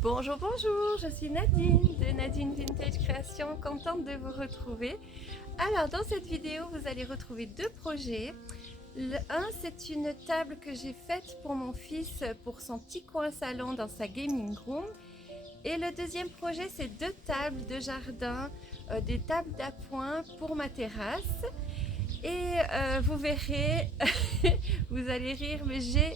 Bonjour, bonjour, je suis Nadine de Nadine Vintage Création, contente de vous retrouver. Alors dans cette vidéo, vous allez retrouver deux projets. Le un, c'est une table que j'ai faite pour mon fils pour son petit coin salon dans sa gaming room. Et le deuxième projet, c'est deux tables de jardin, des tables d'appoint pour ma terrasse. Et vous verrez, vous allez rire, mais j'ai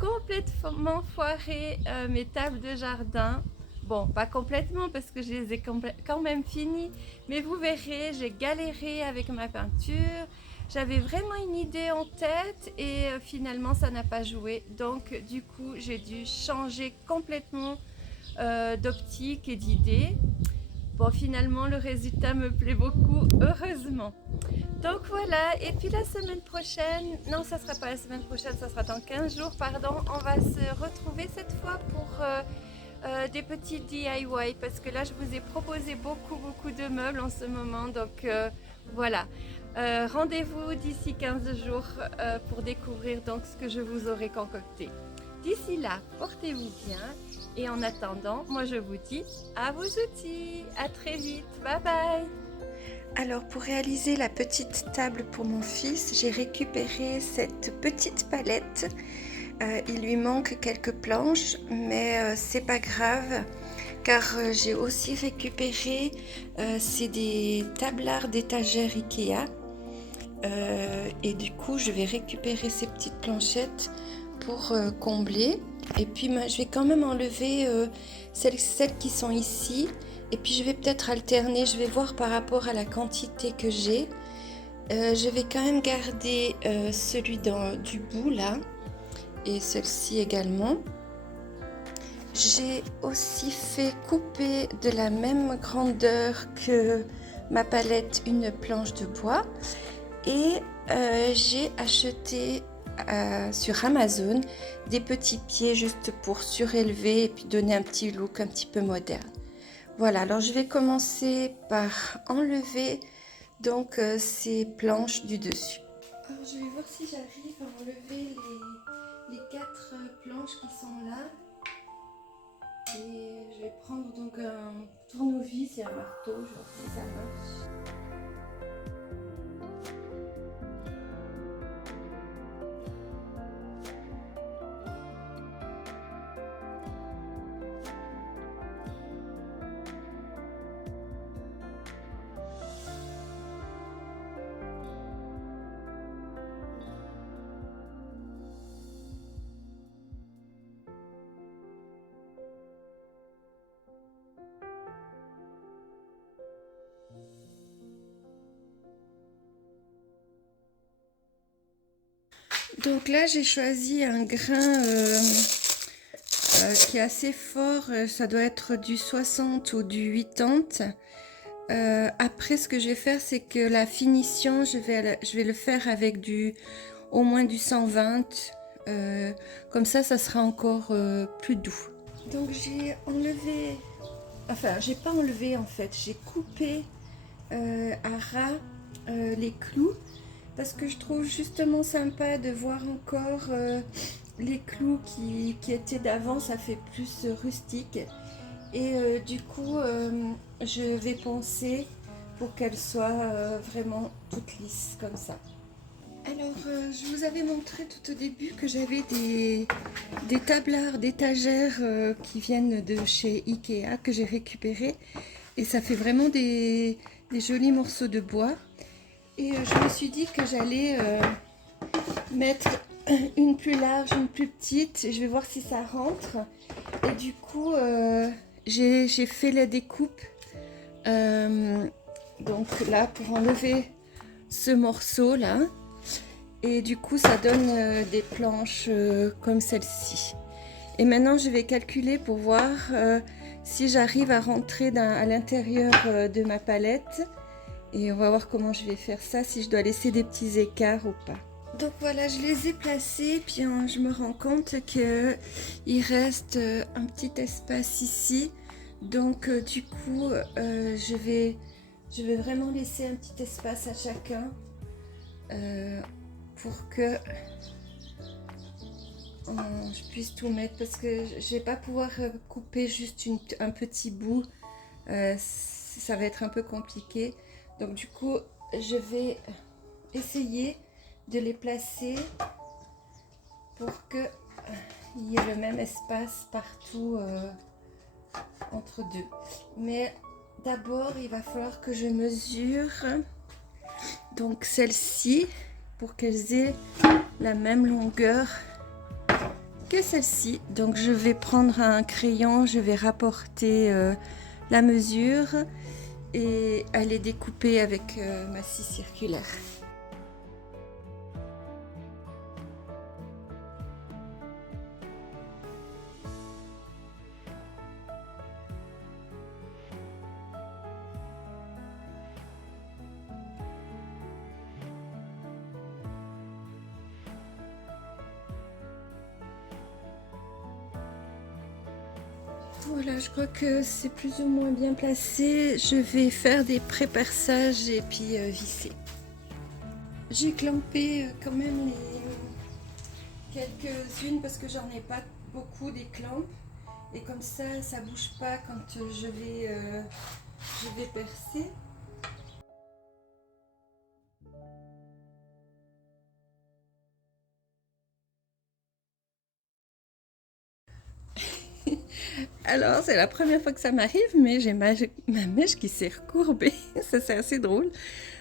complètement foiré mes tables de jardin. Bon, pas complètement parce que je les ai quand même finies, mais vous verrez, j'ai galéré avec ma peinture. J'avais vraiment une idée en tête et finalement ça n'a pas joué. Donc du coup, j'ai dû changer complètement d'optique et d'idée. Bon, finalement, le résultat me plaît beaucoup, heureusement. Donc voilà, et puis la semaine prochaine, non, ça sera pas la semaine prochaine, ça sera dans 15 jours, pardon, on va se retrouver cette fois pour des petits DIY parce que là, je vous ai proposé beaucoup de meubles en ce moment, donc voilà. Rendez-vous d'ici 15 jours pour découvrir donc ce que je vous aurai concocté. D'ici là, portez-vous bien et en attendant, moi je vous dis à vos outils, à très vite, bye bye. Alors pour réaliser la petite table pour mon fils, j'ai récupéré cette petite palette. Il lui manque quelques planches, mais c'est pas grave car j'ai aussi récupéré c'est des tablards d'étagères Ikea et du coup je vais récupérer ces petites planchettes pour combler. Et puis je vais quand même enlever celles qui sont ici. Et puis je vais peut-être alterner, je vais voir par rapport à la quantité que j'ai. Je vais quand même garder celui du bout là. Et celle-ci également. J'ai aussi fait couper de la même grandeur que ma palette une planche de bois. Et j'ai acheté sur Amazon des petits pieds juste pour surélever et puis donner un petit look un petit peu moderne. Voilà, alors je vais commencer par enlever donc ces planches du dessus. Alors je vais voir si j'arrive à enlever les 4 planches qui sont là. Et je vais prendre donc un tournevis et un marteau, je vais voir si ça marche. Donc là j'ai choisi un grain qui est assez fort, ça doit être du 60 ou du 80. Après ce que je vais faire c'est que la finition je vais le faire avec au moins du 120, comme ça sera encore plus doux. Donc j'ai enlevé, enfin j'ai pas enlevé en fait, j'ai coupé à ras les clous parce que je trouve justement sympa de voir encore les clous qui étaient d'avant, ça fait plus rustique. Et du coup, je vais poncer pour qu'elles soient vraiment toutes lisses comme ça. Alors, je vous avais montré tout au début que j'avais des tablards d'étagères qui viennent de chez Ikea que j'ai récupérés. Et ça fait vraiment des jolis morceaux de bois. Et je me suis dit que j'allais mettre une plus large, une plus petite. Je vais voir si ça rentre. Et du coup, j'ai fait la découpe. Donc là, pour enlever ce morceau là. Et du coup, ça donne des planches comme celle-ci. Et maintenant, je vais calculer pour voir si j'arrive à rentrer à l'intérieur de ma palette. Et on va voir comment je vais faire ça, si je dois laisser des petits écarts ou pas. Donc voilà, je les ai placés, puis je me rends compte qu'il reste un petit espace ici. Donc du coup, je vais vraiment laisser un petit espace à chacun pour que je puisse tout mettre parce que je vais pas pouvoir couper juste un petit bout. Ça va être un peu compliqué. Donc du coup, je vais essayer de les placer pour que il y ait le même espace partout entre deux. Mais d'abord, il va falloir que je mesure donc celle-ci pour qu'elles aient la même longueur que celle-ci. Donc je vais prendre un crayon, je vais rapporter la mesure et aller découper avec ma scie circulaire. Voilà, je crois que c'est plus ou moins bien placé. Je vais faire des pré-perçages et puis visser. J'ai clampé quand même quelques-unes parce que j'en ai pas beaucoup des clampes. Et comme ça bouge pas quand je vais percer. Alors, c'est la première fois que ça m'arrive, mais j'ai ma mèche qui s'est recourbée. Ça, c'est assez drôle.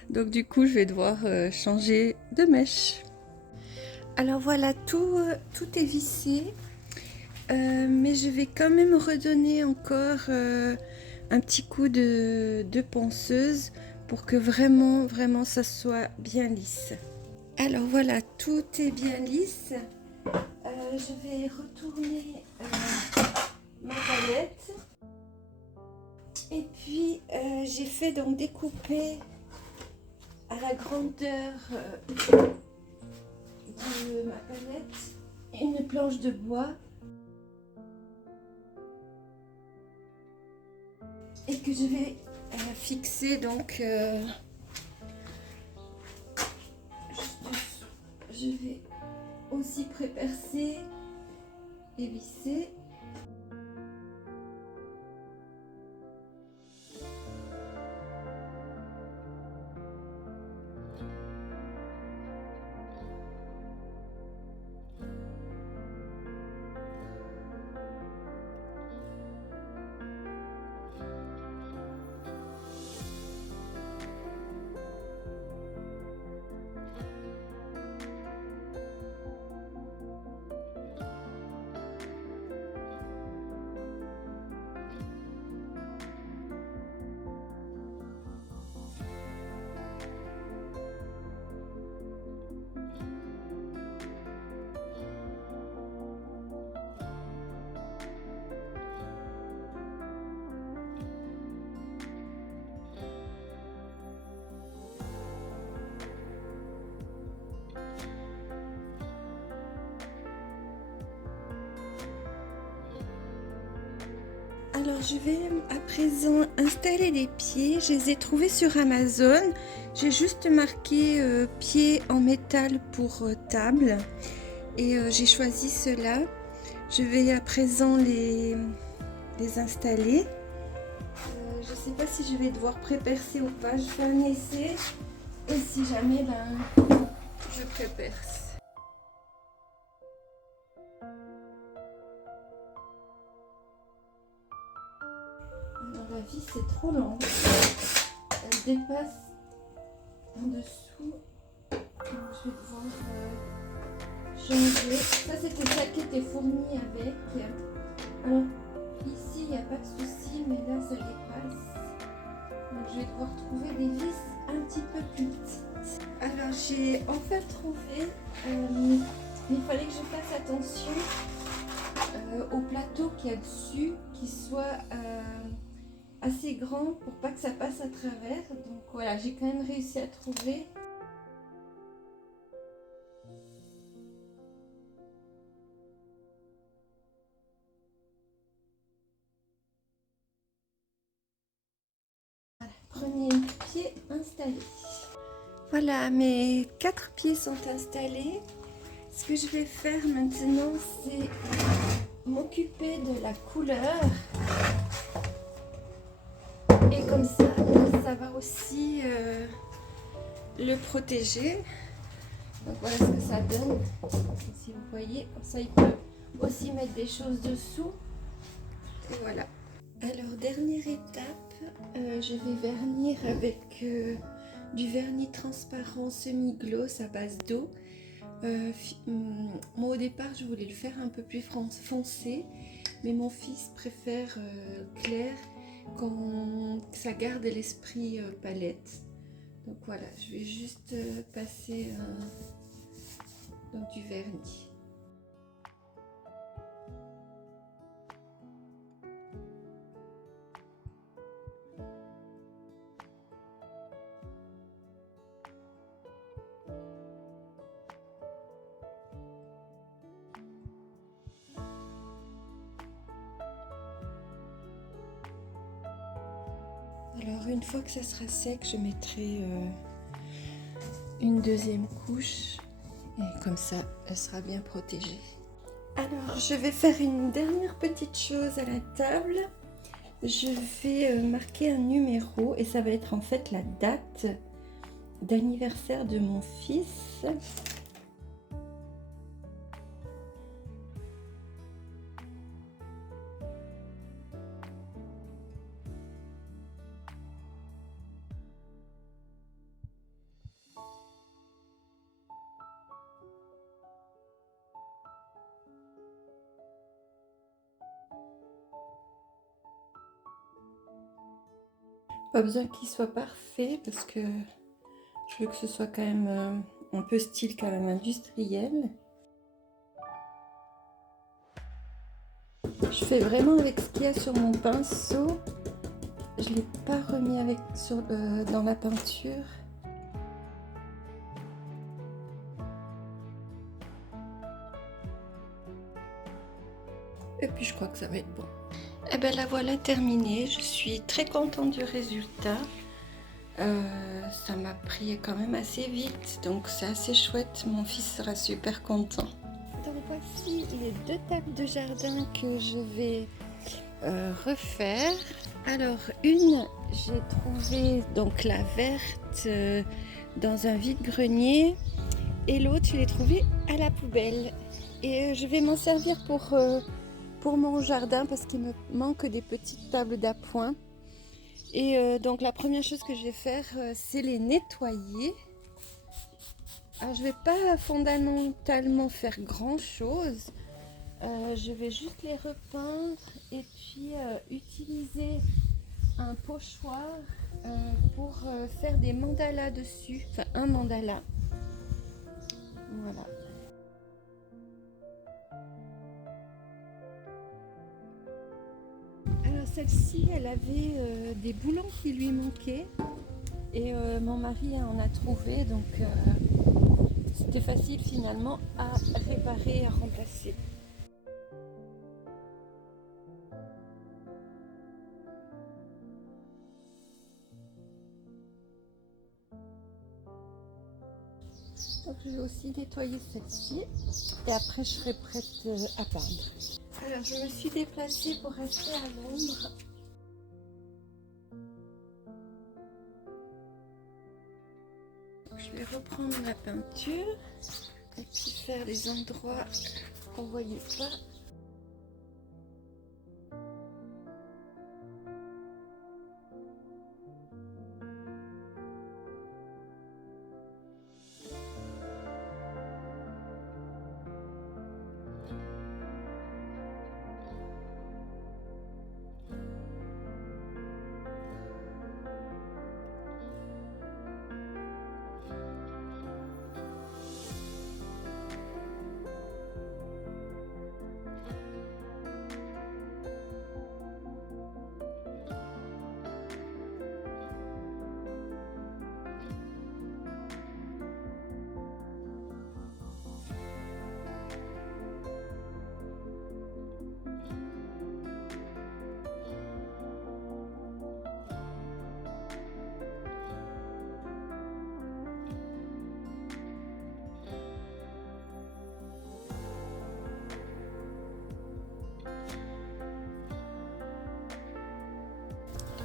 Donc, du coup, je vais devoir changer de mèche. Alors, voilà, tout est vissé. Mais je vais quand même redonner encore un petit coup de ponceuse pour que vraiment, vraiment, ça soit bien lisse. Alors, voilà, tout est bien lisse. Je vais retourner ma palette et puis j'ai fait donc découper à la grandeur de ma palette une planche de bois et que je vais fixer donc juste dessous. Je vais aussi pré-percer et visser. Alors je vais à présent installer les pieds. Je les ai trouvés sur Amazon. J'ai juste marqué pieds en métal pour table et j'ai choisi ceux-là. Je vais à présent les installer. Je ne sais pas si je vais devoir pré-percer ou pas. Je fais un essai et si jamais je pré-perce. Alors la vis c'est trop long. Elle dépasse en dessous. Donc, je vais devoir changer. Ça c'était celle qui était fournie avec. Alors ici il n'y a pas de souci, mais là ça dépasse. Donc je vais devoir trouver des vis un petit peu plus petites. Alors j'ai enfin trouvé, mais il fallait que je fasse attention au plateau qu'il y a dessus, qu'il soit assez grand pour pas que ça passe à travers. Donc voilà, j'ai quand même réussi à trouver. Voilà, premier pied installé. Voilà, mes 4 pieds sont installés Ce que je vais faire maintenant, c'est m'occuper de la couleur. Et comme ça va aussi le protéger. Donc voilà ce que ça donne. Si vous voyez, comme ça il peut aussi mettre des choses dessous. Et voilà. Alors dernière étape, je vais vernir avec du vernis transparent semi-gloss à base d'eau. Moi au départ je voulais le faire un peu plus foncé, mais mon fils préfère clair quand ça garde l'esprit palette. Donc voilà, je vais juste passer donc du vernis. Alors une fois que ça sera sec, je mettrai une deuxième couche et comme ça elle sera bien protégée. Alors je vais faire une dernière petite chose à la table. Je vais marquer un numéro et ça va être en fait la date d'anniversaire de mon fils. Pas besoin qu'il soit parfait parce que je veux que ce soit quand même un peu style quand même industriel. Je fais vraiment avec ce qu'il y a sur mon pinceau. Je ne l'ai pas remis dans la peinture. Et puis je crois que ça va être bon. Et bien la voilà terminée. Je suis très contente du résultat. Ça m'a pris quand même assez vite, donc c'est assez chouette. Mon fils sera super content. Donc voici les deux tables de jardin que je vais refaire. Alors une, j'ai trouvé donc la verte dans un vide-grenier et l'autre je l'ai trouvée à la poubelle. Et je vais m'en servir pour mon jardin parce qu'il me manque des petites tables d'appoint. Et donc la première chose que je vais faire, c'est les nettoyer. Alors je vais pas fondamentalement faire grand chose. Je vais juste les repeindre et puis utiliser un pochoir pour faire des mandalas dessus. Enfin un mandala. Voilà. Alors celle-ci, elle avait des boulons qui lui manquaient. Et mon mari en a trouvé, donc c'était facile finalement à réparer et à remplacer. Donc je vais aussi nettoyer celle-ci et après je serai prête à peindre. Alors je me suis déplacée pour rester à l'ombre. Je vais reprendre la peinture et puis faire les endroits qu'on ne voyait pas.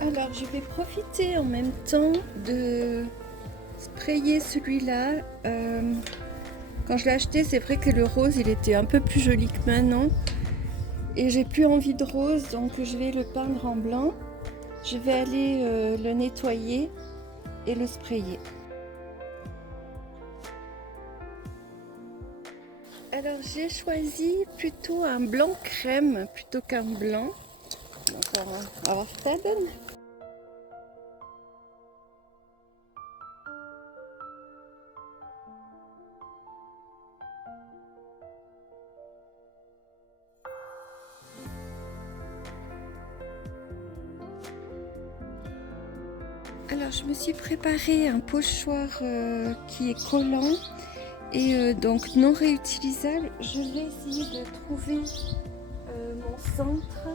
Alors je vais profiter en même temps de sprayer celui-là. Quand je l'ai acheté, c'est vrai que le rose il était un peu plus joli que maintenant. Et j'ai plus envie de rose, donc je vais le peindre en blanc. Je vais aller le nettoyer et le sprayer. Alors j'ai choisi plutôt un blanc crème plutôt qu'un blanc. Donc on va voir ce que ça donne. Alors je me suis préparé un pochoir qui est collant et donc non réutilisable. Je vais essayer de trouver mon centre.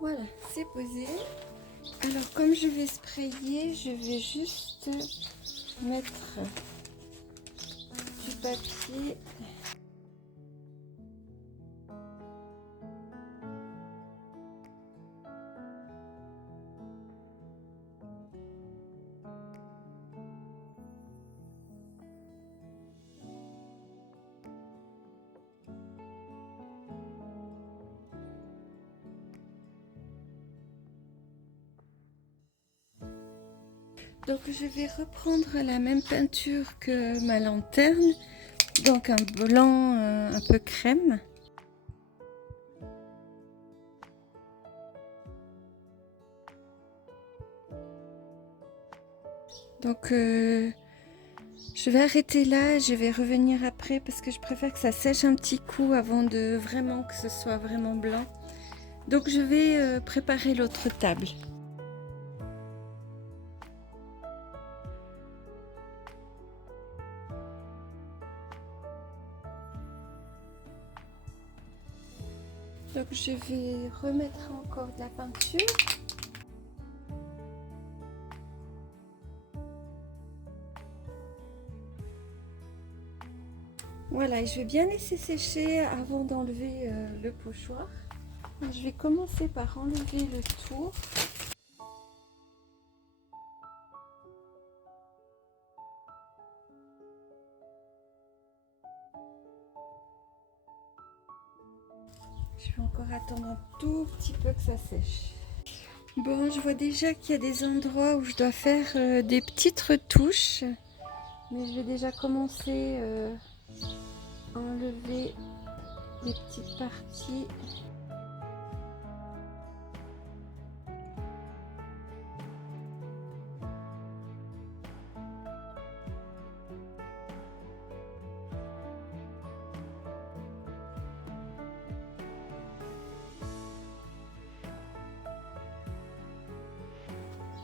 Voilà, c'est posé. Alors comme je vais sprayer, je vais juste mettre du papier. Donc je vais reprendre la même peinture que ma lanterne, donc un blanc un peu crème. Donc je vais arrêter là, je vais revenir après parce que je préfère que ça sèche un petit coup avant de vraiment que ce soit vraiment blanc. Donc je vais préparer l'autre table. Donc je vais remettre encore de la peinture. Voilà, et je vais bien laisser sécher avant d'enlever le pochoir. Je vais commencer par enlever le tour. Je vais encore attendre un tout petit peu que ça sèche. Bon, je vois déjà qu'il y a des endroits où je dois faire des petites retouches. Mais je vais déjà commencer à enlever les petites parties.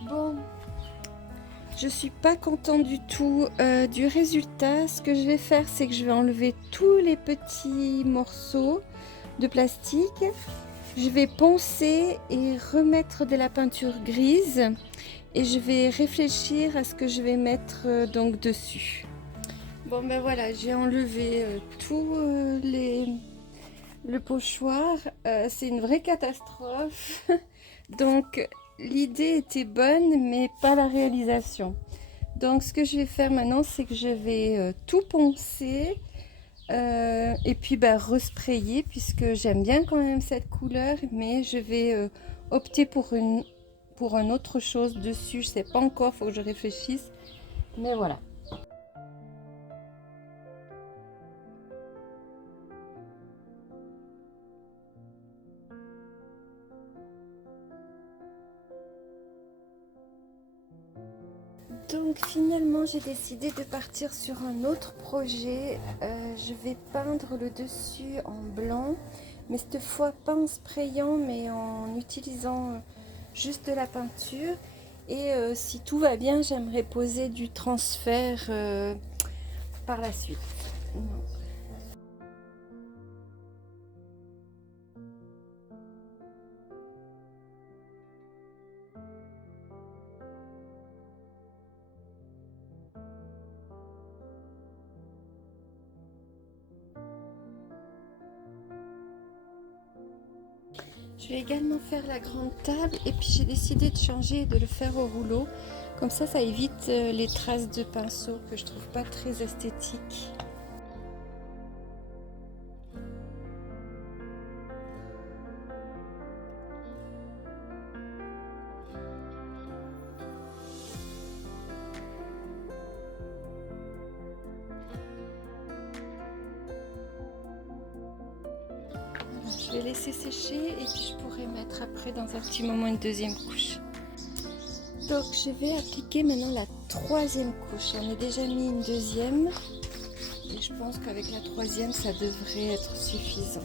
Bon, je suis pas contente du tout du résultat. Ce que je vais faire, c'est que je vais enlever tous les petits morceaux de plastique. Je vais poncer et remettre de la peinture grise et je vais réfléchir à ce que je vais mettre donc dessus. Bon ben voilà, j'ai enlevé tout le pochoir. C'est une vraie catastrophe. Donc l'idée était bonne mais pas la réalisation. Donc ce que je vais faire maintenant, c'est que je vais tout poncer et puis resprayer puisque j'aime bien quand même cette couleur, mais je vais opter pour une autre chose dessus. Je sais pas encore, faut que je réfléchisse, mais voilà. Donc finalement j'ai décidé de partir sur un autre projet. Je vais peindre le dessus en blanc, mais cette fois pas en sprayant mais en utilisant juste de la peinture. Et si tout va bien, j'aimerais poser du transfert par la suite. Je vais également faire la grande table et puis j'ai décidé de changer et de le faire au rouleau. Comme ça évite les traces de pinceau que je trouve pas très esthétiques. Je vais laisser sécher et puis je pourrai mettre après dans un petit moment une deuxième couche. Donc je vais appliquer maintenant la troisième couche. J'en ai déjà mis une deuxième et je pense qu'avec la troisième ça devrait être suffisant.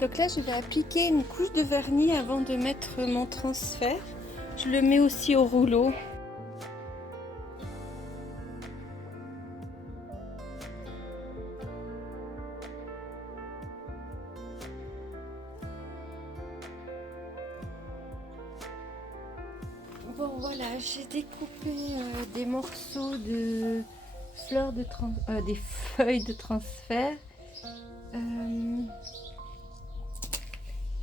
Donc là je vais appliquer une couche de vernis avant de mettre mon transfert. Je le mets aussi au rouleau. Bon voilà, j'ai découpé des morceaux de fleurs de des feuilles de transfert.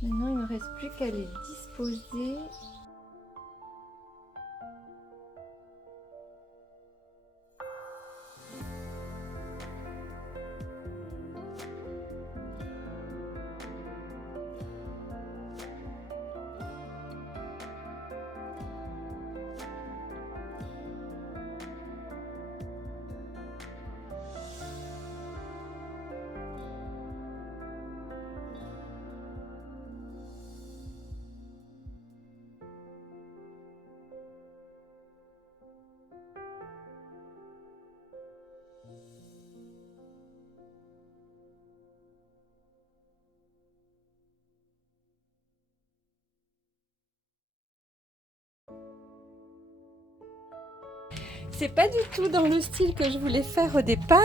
Maintenant, il ne me reste plus qu'à les disposer. C'est pas du tout dans le style que je voulais faire au départ,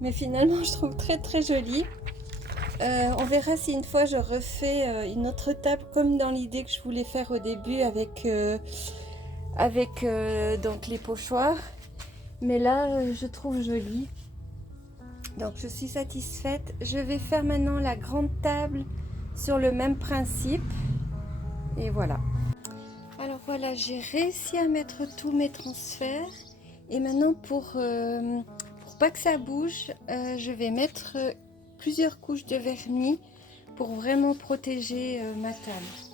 mais finalement je trouve très joli. On verra si une fois je refais une autre table comme dans l'idée que je voulais faire au début avec donc les pochoirs. Mais là je trouve joli. Donc je suis satisfaite. Je vais faire maintenant la grande table sur le même principe. Et voilà. Alors voilà, j'ai réussi à mettre tous mes transferts. Et maintenant pour pas que ça bouge, je vais mettre plusieurs couches de vernis pour vraiment protéger ma table.